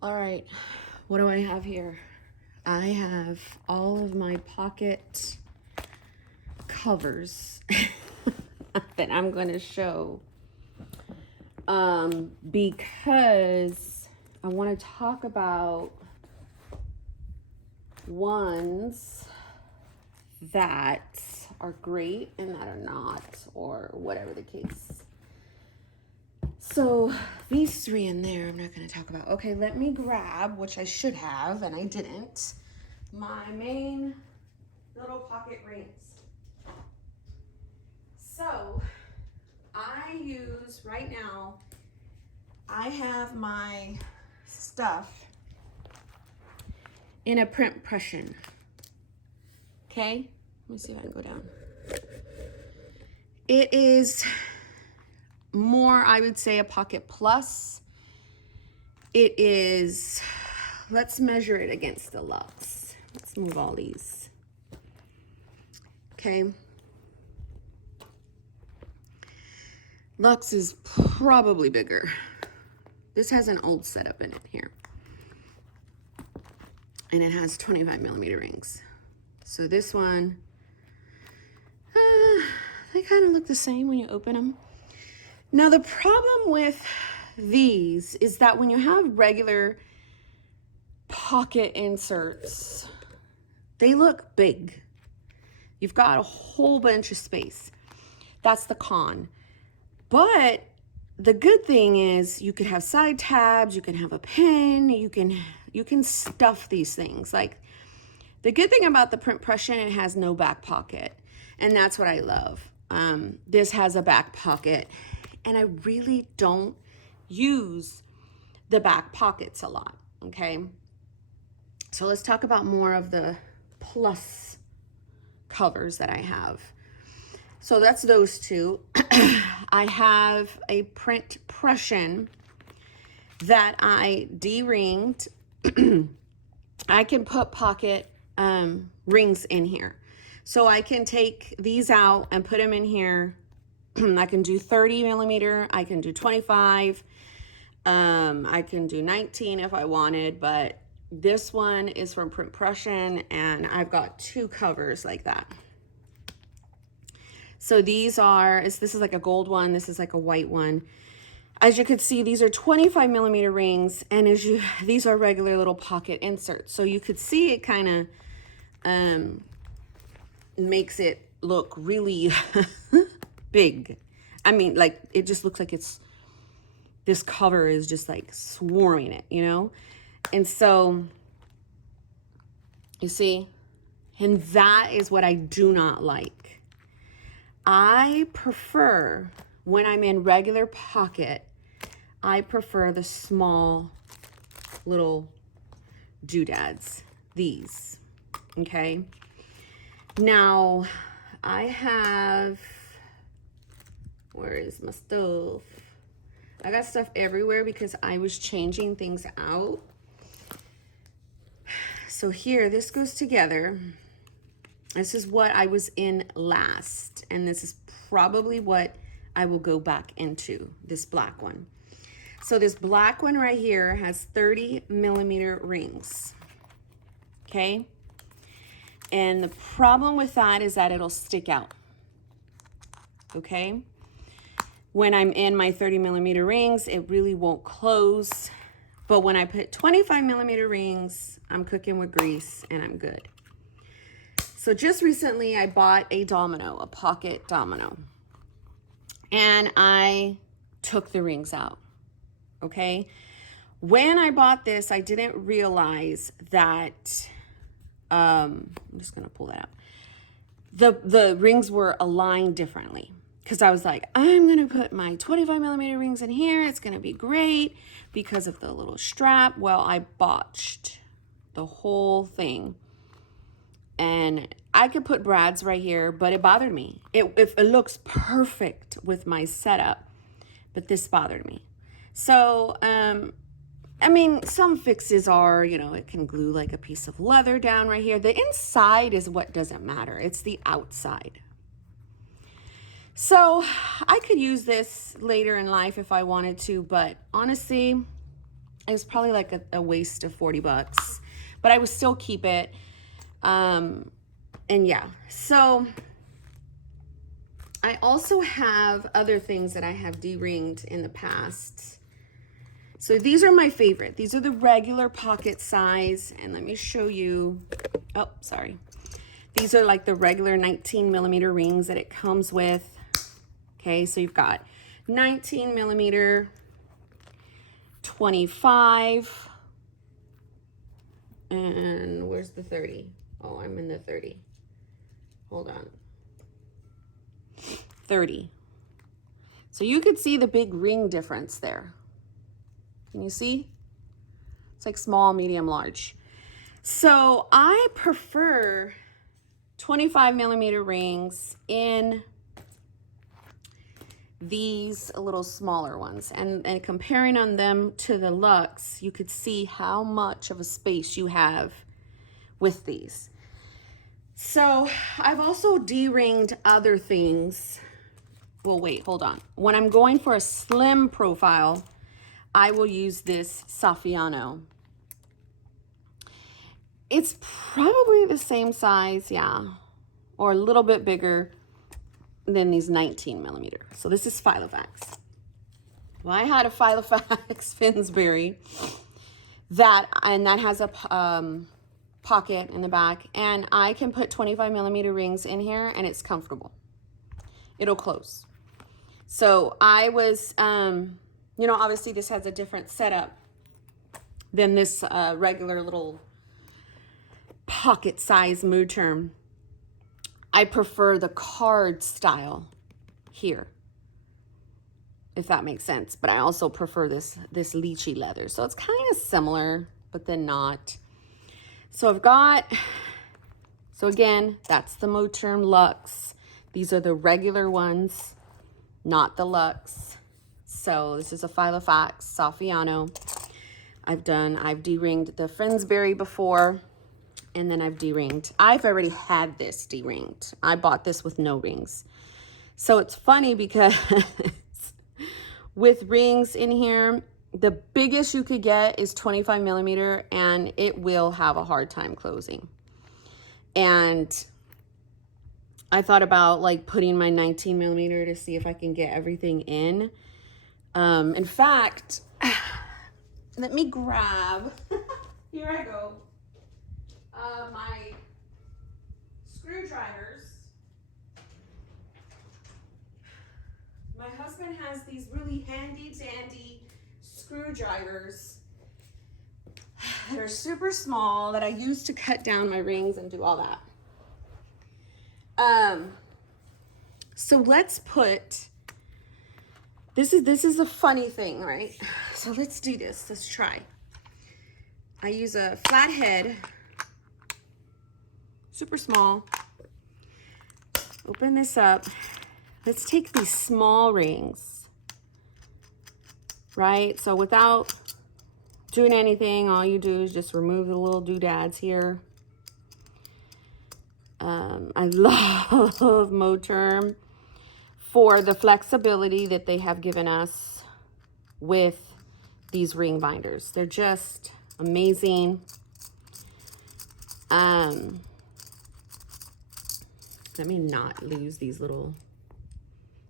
All right, what do I have here? I have all of my pocket covers that I'm going to show because I want to talk about ones that are great and that are not, or whatever the case. So these three in there, I'm not going to talk about. Okay, let me grab, which I should have, and I didn't, my main little pocket rings. So I use, right now, I have my stuff in a print pression. Okay, let me see if I can go down. It is more, I would say, a pocket plus. It is, let's measure it against the Luxe. Let's move all these. Okay. Luxe is probably bigger. This has an old setup in it here. And it has 25 millimeter rings. So this one, they kind of look the same when you open them. Now the problem with these is that when you have regular pocket inserts, they look big. You've got a whole bunch of space. That's the con. But the good thing is you could have side tabs, you can have a pen, you can stuff these things. Like, the good thing about the print pression, it has no back pocket, and that's what I love. This has a back pocket, and I really don't use the back pockets a lot, okay? So let's talk about more of the plus covers that I have. So that's those two. I have a print pression that I de-ringed. I can put pocket rings in here. So I can take these out and put them in here. I can do 30 millimeter, I can do 25, I can do 19 if I wanted, but this one is from print pression, and I've got two covers like that. So these are, this is like a gold one, this is like a white one. As you can see, these are 25 millimeter rings, and these are regular little pocket inserts. So you could see it kind of makes it look really big. I mean, like, it just looks like this cover is just like swarming it, you know? And so, you see, and that is what I do not like. I prefer, when I'm in regular pocket, I prefer the small little doodads, these, okay? Now, I have, where is my stuff? I got stuff everywhere because I was changing things out. So here, this goes together. This is what I was in last, and this is probably what I will go back into, this black one. So this black one right here has 30 millimeter rings, okay? And the problem with that is that it'll stick out, okay? When I'm in my 30 millimeter rings, it really won't close. But when I put 25 millimeter rings, I'm cooking with grease and I'm good. So just recently I bought a domino, a pocket domino, and I took the rings out, okay? When I bought this, I didn't realize that, I'm just gonna pull that out. The rings were aligned differently, because I was like, I'm gonna put my 25 millimeter rings in here. It's gonna be great because of the little strap. Well, I botched the whole thing. And I could put brads right here, but it bothered me. It looks perfect with my setup, but this bothered me. So, I mean, some fixes are, you know, it can glue like a piece of leather down right here. The inside is what doesn't matter. It's the outside. So I could use this later in life if I wanted to, but honestly, It was probably like a waste of 40 bucks, but I would still keep it. And yeah, so I also have other things that I have de-ringed in the past. So these are my favorite. These are the regular pocket size. And let me show you. Oh, sorry. These are like the regular 19 millimeter rings that it comes with. Okay, so you've got 19 millimeter, 25, and where's the 30? Oh, I'm in the 30. Hold on. 30. So you could see the big ring difference there. Can you see? It's like small, medium, large. So I prefer 25 millimeter rings in these little smaller ones. And comparing on them to the Luxe, you could see how much of a space you have with these. So I've also de-ringed other things. Well, wait, hold on. When I'm going for a slim profile, I will use this Saffiano. It's probably the same size, yeah, or a little bit bigger than these 19 millimeter. So this is Filofax. Well, I had a Filofax Finsbury that has a pocket in the back, and I can put 25 millimeter rings in here and it's comfortable. It'll close. So I was, you know, obviously this has a different setup than this regular little pocket size Moterm. I prefer the card style here, if that makes sense. But I also prefer this lychee leather. So it's kind of similar, but then not. So I've got, so again, that's the Moterm Luxe. These are the regular ones, not the Luxe. So this is a Filofax Saffiano. I've de-ringed the Finsbury before, and then I've de-ringed. I've already had this de-ringed. I bought this with no rings. So it's funny because with rings in here, the biggest you could get is 25 millimeter, and it will have a hard time closing. And I thought about like putting my 19 millimeter to see if I can get everything in. In fact, let me grab, here I go, my screwdrivers. My husband has these really handy dandy screwdrivers that are super small that I use to cut down my rings and do all that. So let's put, this is a funny thing, right? So let's do this. Let's try. I use a flathead, super small. Open this up. Let's take these small rings, right? So without doing anything, all you do is just remove the little doodads here. I love Moterm for the flexibility that they have given us with these ring binders. They're just amazing. Let me not lose these little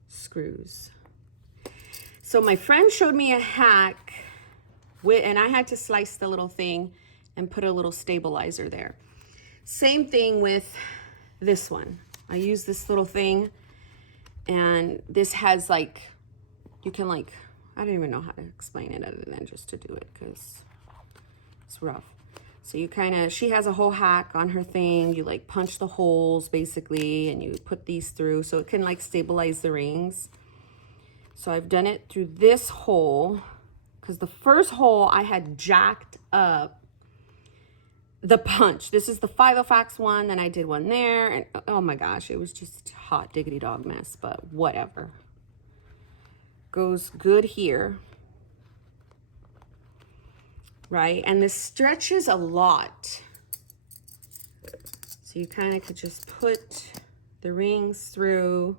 screws. So my friend showed me a hack and I had to slice the little thing and put a little stabilizer there. Same thing with this one. I use this little thing, and this has like, you can like, I don't even know how to explain it other than just to do it because it's rough. So you kind of, she has a whole hack on her thing. You like punch the holes basically, and you put these through so it can like stabilize the rings. So I've done it through this hole because the first hole I had jacked up the punch. This is the Filofax one, then I did one there, and oh my gosh, it was just hot diggity dog mess, but whatever. Goes good here. Right? And this stretches a lot. So you kind of could just put the rings through,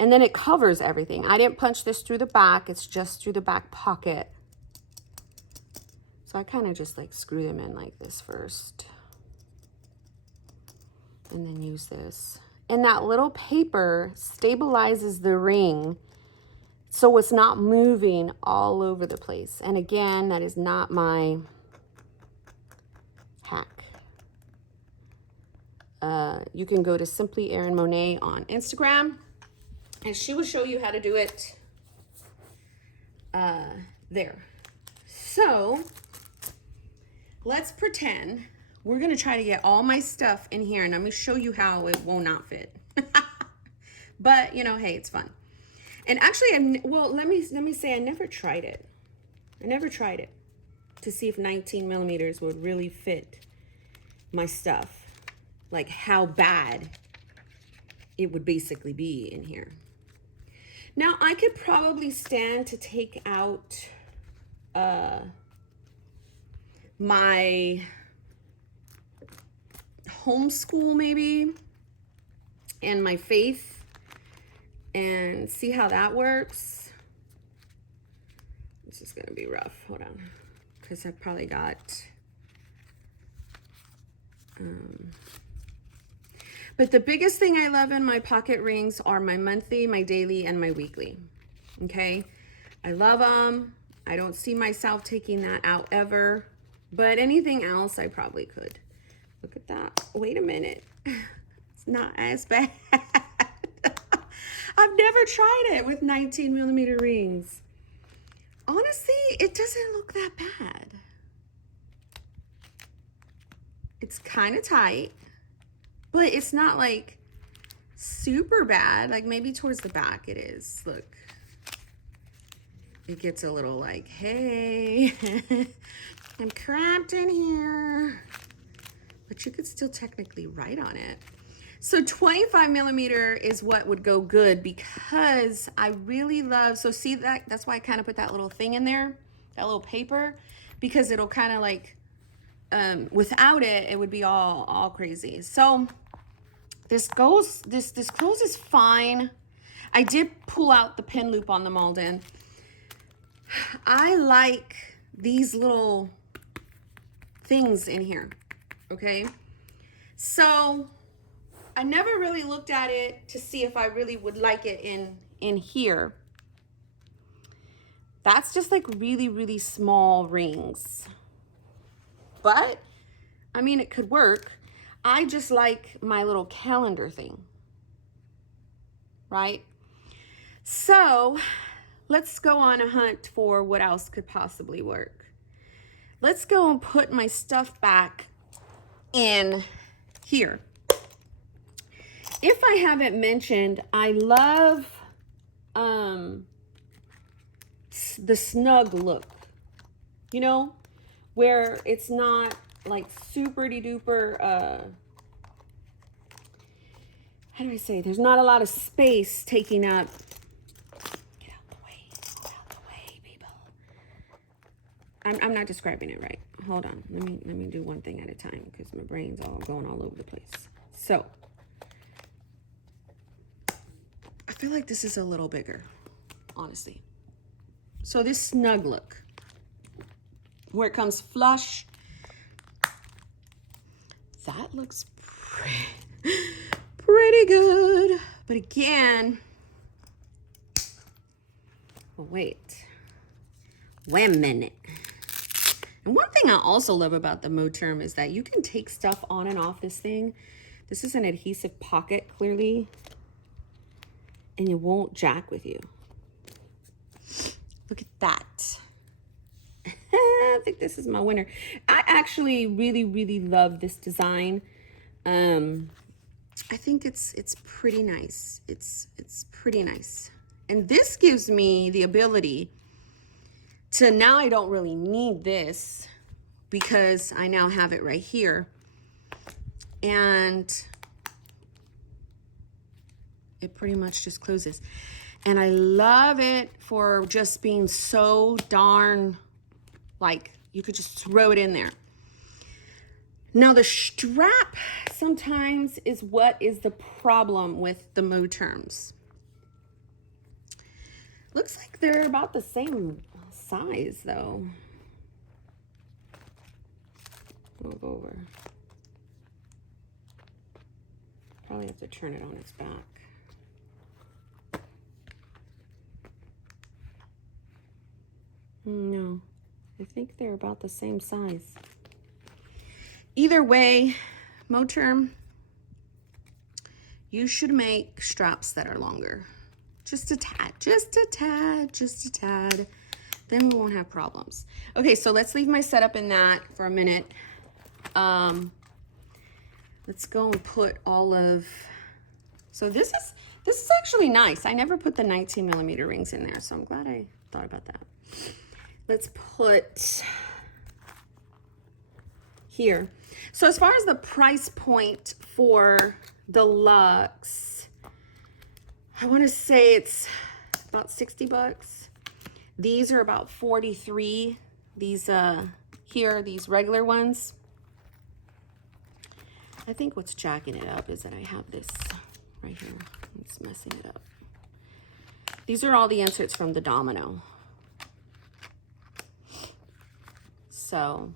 and then it covers everything. I didn't punch this through the back, it's just through the back pocket. So I kind of just like screw them in like this first. And then use this. And that little paper stabilizes the ring so it's not moving all over the place. And again, that is not my hack. You can go to Simply Erin Monet on Instagram, and she will show you how to do it there. So let's pretend we're gonna try to get all my stuff in here, and let me show you how it will not fit. But you know, hey, it's fun. And actually, well, let me say I never tried it. I never tried it to see if 19 millimeters would really fit my stuff. Like how bad it would basically be in here. Now I could probably stand to take out my homeschool maybe and my faith and see how that works. This is gonna be rough, hold on, because I've probably got but the biggest thing I love in my pocket rings are my monthly, my daily, and my weekly. Okay, I love them. I don't see myself taking that out ever, but anything else I probably could. Look at that. Wait a minute. It's not as bad. I've never tried it with 19 millimeter rings. Honestly, it doesn't look that bad. It's kind of tight, but it's not like super bad. Like maybe towards the back it is. Look, it gets a little like, hey, I'm cramped in here, but you could still technically write on it. So 25 millimeter is what would go good because I really love, so see that's why I kind of put that little thing in there, that little paper, because it'll kind of like, without it, it would be all crazy. So this closes fine. I did pull out the pin loop on the Malden. I like these little things in here, okay? So I never really looked at it to see if I really would like it in here. That's just like really, really small rings. But, I mean, it could work. I just like my little calendar thing, right? So let's go on a hunt for what else could possibly work. Let's go and put my stuff back in here. If I haven't mentioned, I love the snug look, you know, where it's not like super duper, how do I say, there's not a lot of space taking up. Get out the way, people. I'm not describing it right. Hold on, let me do one thing at a time because my brain's all going all over the place. So I feel like this is a little bigger, honestly. So this snug look, where it comes flush, that looks pretty good. But again, oh, wait a minute. And one thing I also love about the Moterm is that you can take stuff on and off this thing. This is an adhesive pocket, clearly, and it won't jack with you. Look at that. I think this is my winner. I actually really love this design. I think it's pretty nice. It's pretty nice. And this gives me the ability to, now I don't really need this because I now have it right here. And it pretty much just closes. And I love it for just being so darn, like, you could just throw it in there. Now the strap sometimes is what is the problem with the Moterms. Looks like they're about the same size though. move over. Probably have to turn it on its back. No, I think they're about the same size. Either way, Moterm, you should make straps that are longer. Just a tad, just a tad, just a tad. Then we won't have problems. Okay, so let's leave my setup in that for a minute. Let's go and put all of, so this is actually nice. I never put the 19 millimeter rings in there, so I'm glad I thought about that. Let's put here. So as far as the price point for deluxe, I want to say it's about 60 bucks. These are about 43. These here, these regular ones. I think what's jacking it up is that I have this right here. It's messing it up. These are all the inserts from the Domino. So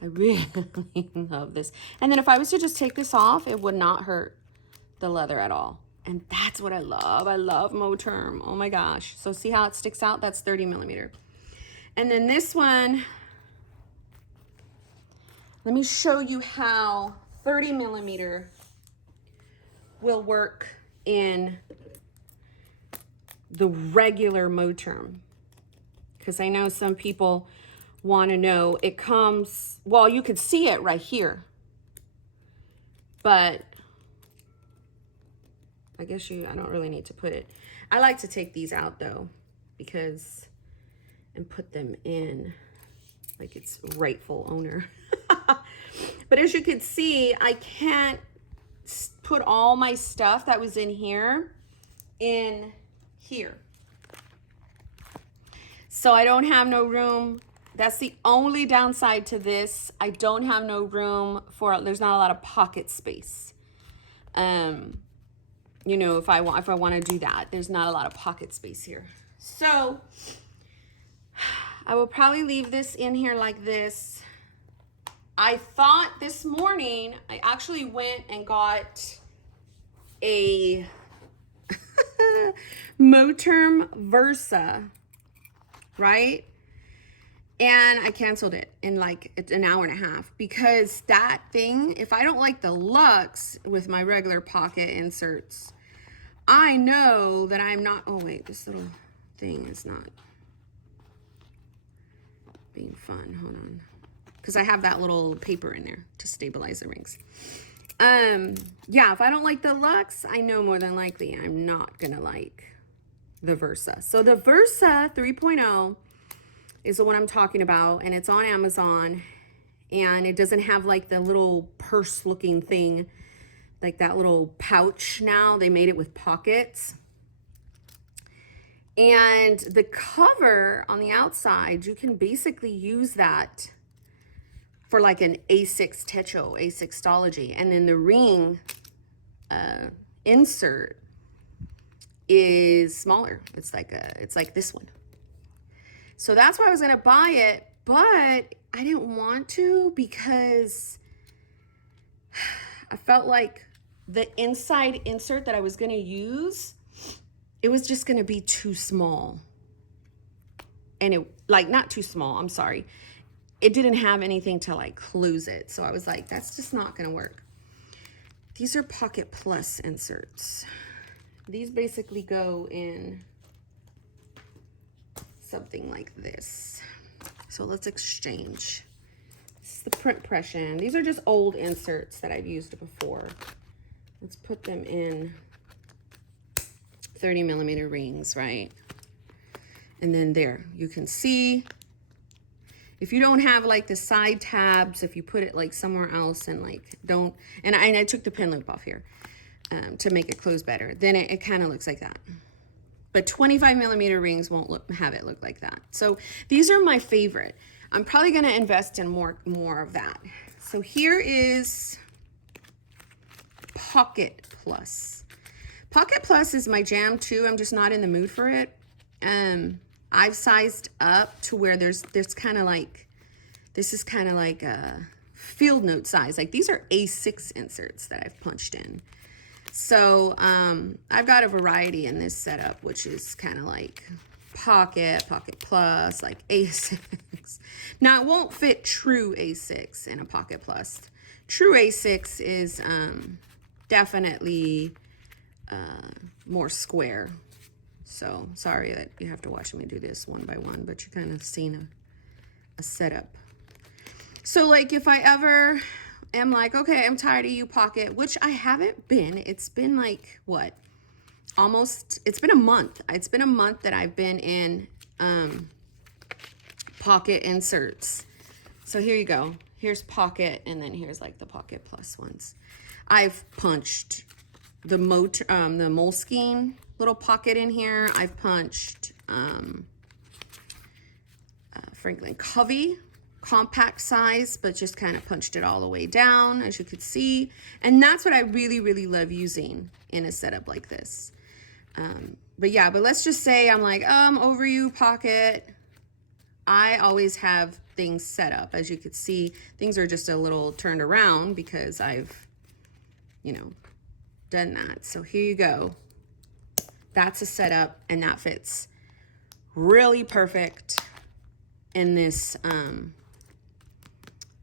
I really love this. And then if I was to just take this off, it would not hurt the leather at all. And that's what I love. I love Moterm. Oh my gosh. So see how it sticks out? That's 30 millimeter. And then this one, let me show you how 30 millimeter will work in the regular Moterm. Because I know some people want to know. It comes, well, you could see it right here. But I guess I don't really need to put it. I like to take these out though, because, and put them in like it's rightful owner. But as you can see, I can't put all my stuff that was in here in here. So I don't have no room. That's the only downside to this. I don't have no room for, there's not a lot of pocket space. You know, if I want to do that, there's not a lot of pocket space here. So I will probably leave this in here like this. I thought this morning, I actually went and got a Moterm Versa, right? And I canceled it in like an hour and a half, because that thing, if I don't like the Luxe with my regular pocket inserts, I know that I'm not, oh wait, this little thing is not being fun. Hold on. Because I have that little paper in there to stabilize the rings. Yeah, if I don't like the Luxe, I know more than likely I'm not gonna like the Versa. So the Versa 3.0 is the one I'm talking about, and it's on Amazon, and it doesn't have like the little purse looking thing, like that little pouch. Now they made it with pockets. And the cover on the outside, you can basically use that for like an A6 Techo, A6-tology. And then the ring insert is smaller. It's like this one. So that's why I was gonna buy it, but I didn't want to, because I felt like the inside insert that I was gonna use, it was just gonna be too small. And it, like, not too small, I'm sorry. It didn't have anything to like close it. So I was like, that's just not gonna work. These are Pocket Plus inserts. These basically go in something like this. So let's exchange. This is the print impression. These are just old inserts that I've used before. Let's put them in 30 millimeter rings, right? And then there, you can see, if you don't have like the side tabs, if you put it like somewhere else and like don't, and I took the pin loop off here to make it close better, then it kind of looks like that. But 25 millimeter rings won't have it look like that. So these are my favorite. I'm probably gonna invest in more of that. So here is Pocket Plus. Pocket Plus is my jam too. I'm just not in the mood for it. I've sized up to where there's kind of like, this is kind of like field note size. Like these are A6 inserts that I've punched in. So I've got a variety in this setup, which is kind of like pocket plus, like A6. Now it won't fit true A6 in a pocket plus. True A6 is definitely more square. So sorry that you have to watch me do this one by one, but you're kind of seeing a setup. So like if I ever am like, okay, I'm tired of you pocket, which I haven't been. It's been like, what? It's been a month. It's been a month that I've been in pocket inserts. So here you go. Here's pocket, and then here's like the pocket plus ones. I've punched the Moleskine little pocket in here. I've punched Franklin Covey compact size, but just kind of punched it all the way down, as you could see. And that's what I really, really love using in a setup like this. But yeah, but let's just say I'm like, over you pocket. I always have things set up. As you could see, things are just a little turned around because I've, you know, done that. So here you go. That's a setup, and that fits really perfect in this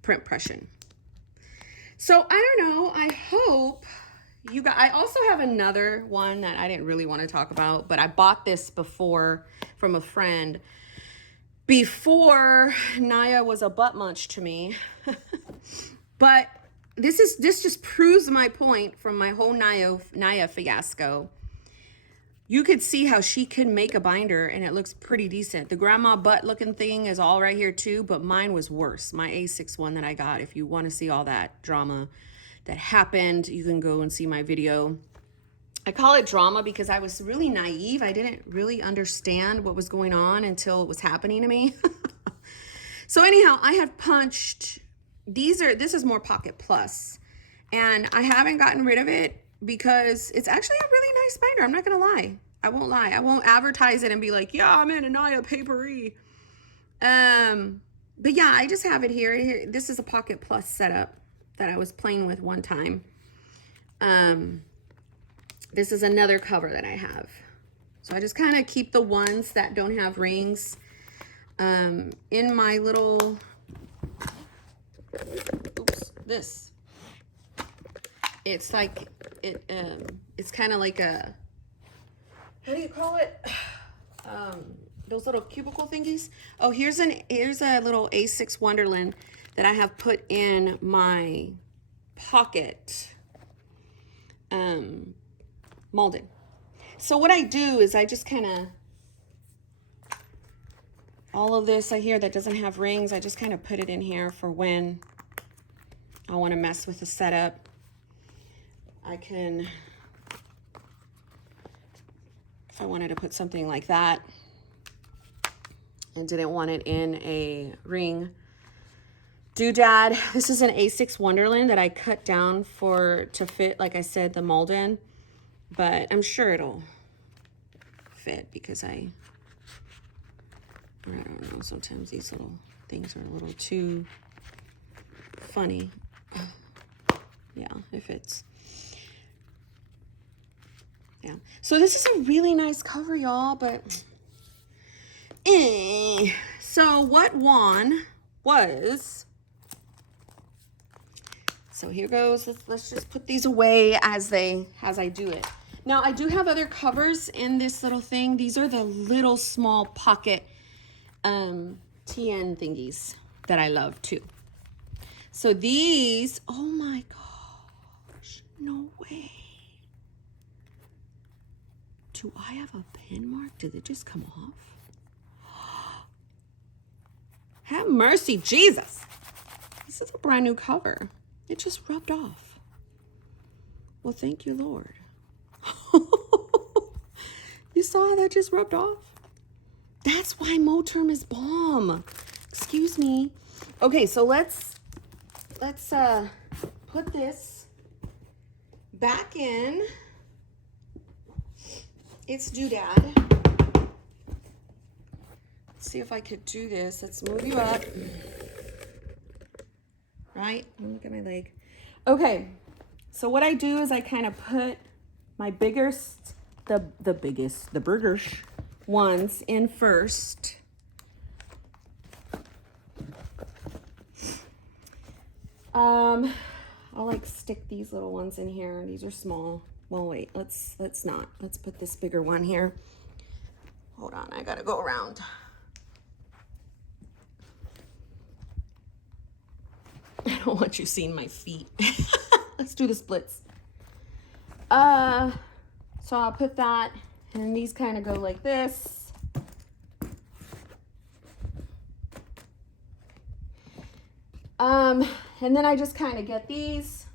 print prussian. So I don't know, I hope you got, I also have another one that I didn't really want to talk about, but I bought this before from a friend before Naya was a butt munch to me. But this just proves my point from my whole Naya fiasco. You could see how she can make a binder and it looks pretty decent. The grandma butt looking thing is all right here too, but mine was worse. My A6 one that I got, if you want to see all that drama that happened, you can go and see my video. I call it drama because I was really naive. I didn't really understand what was going on until it was happening to me. So anyhow, I had punched, this is more pocket plus, and I haven't gotten rid of it because it's actually a really nice binder. I'm not gonna lie. I won't lie. I won't advertise it and be like, yeah, I'm in a Naya papery. But yeah, I just have it here. This is a pocket plus setup that I was playing with one time. This is another cover that I have. So I just kind of keep the ones that don't have rings in my little, this. It's like, it's kind of like a, how do you call it? Those little cubicle thingies. Oh, here's a little A6 Wonderland that I have put in my pocket molding. So what I do is I just kind of, all of this I hear that doesn't have rings, I just kind of put it in here for when I want to mess with the setup. I can, if I wanted to put something like that and didn't want it in a ring doodad. This is an A6 Wonderland that I cut down to fit, like I said, the mold in, but I'm sure it'll fit because I don't know, sometimes these little things are a little too funny. Yeah, it fits. Yeah, so this is a really nice cover, y'all, but so what won was, so here goes, let's just put these away as I do it. Now I do have other covers in this little thing. These are the little small pocket TN thingies that I love too. So these, oh my gosh, no way. Do I have a pin mark? Did it just come off? Have mercy, Jesus. This is a brand new cover. It just rubbed off. Well, thank you, Lord. You saw how that just rubbed off? That's why Moterm is bomb. Excuse me. Okay, so let's put this back in its doodad. Let's see if I could do this. Let's move you up. right? Look at my leg. Okay, so what I do is I kind of put my biggest, the biggest ones in first. I'll like stick these little ones in here. These are small. Well, wait, let's not. Let's put this bigger one here. Hold on, I gotta go around. I don't want you seeing my feet. Let's do the splits. So I'll put that, and these kind of go like this. And then I just kind of get these.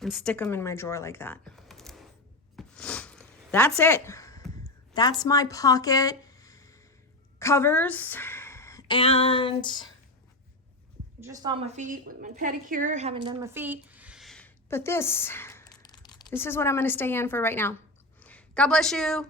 And stick them in my drawer like that. That's it. That's my pocket covers. And just on my feet with my pedicure, haven't done my feet. But this is what I'm going to stay in for right now. God bless you.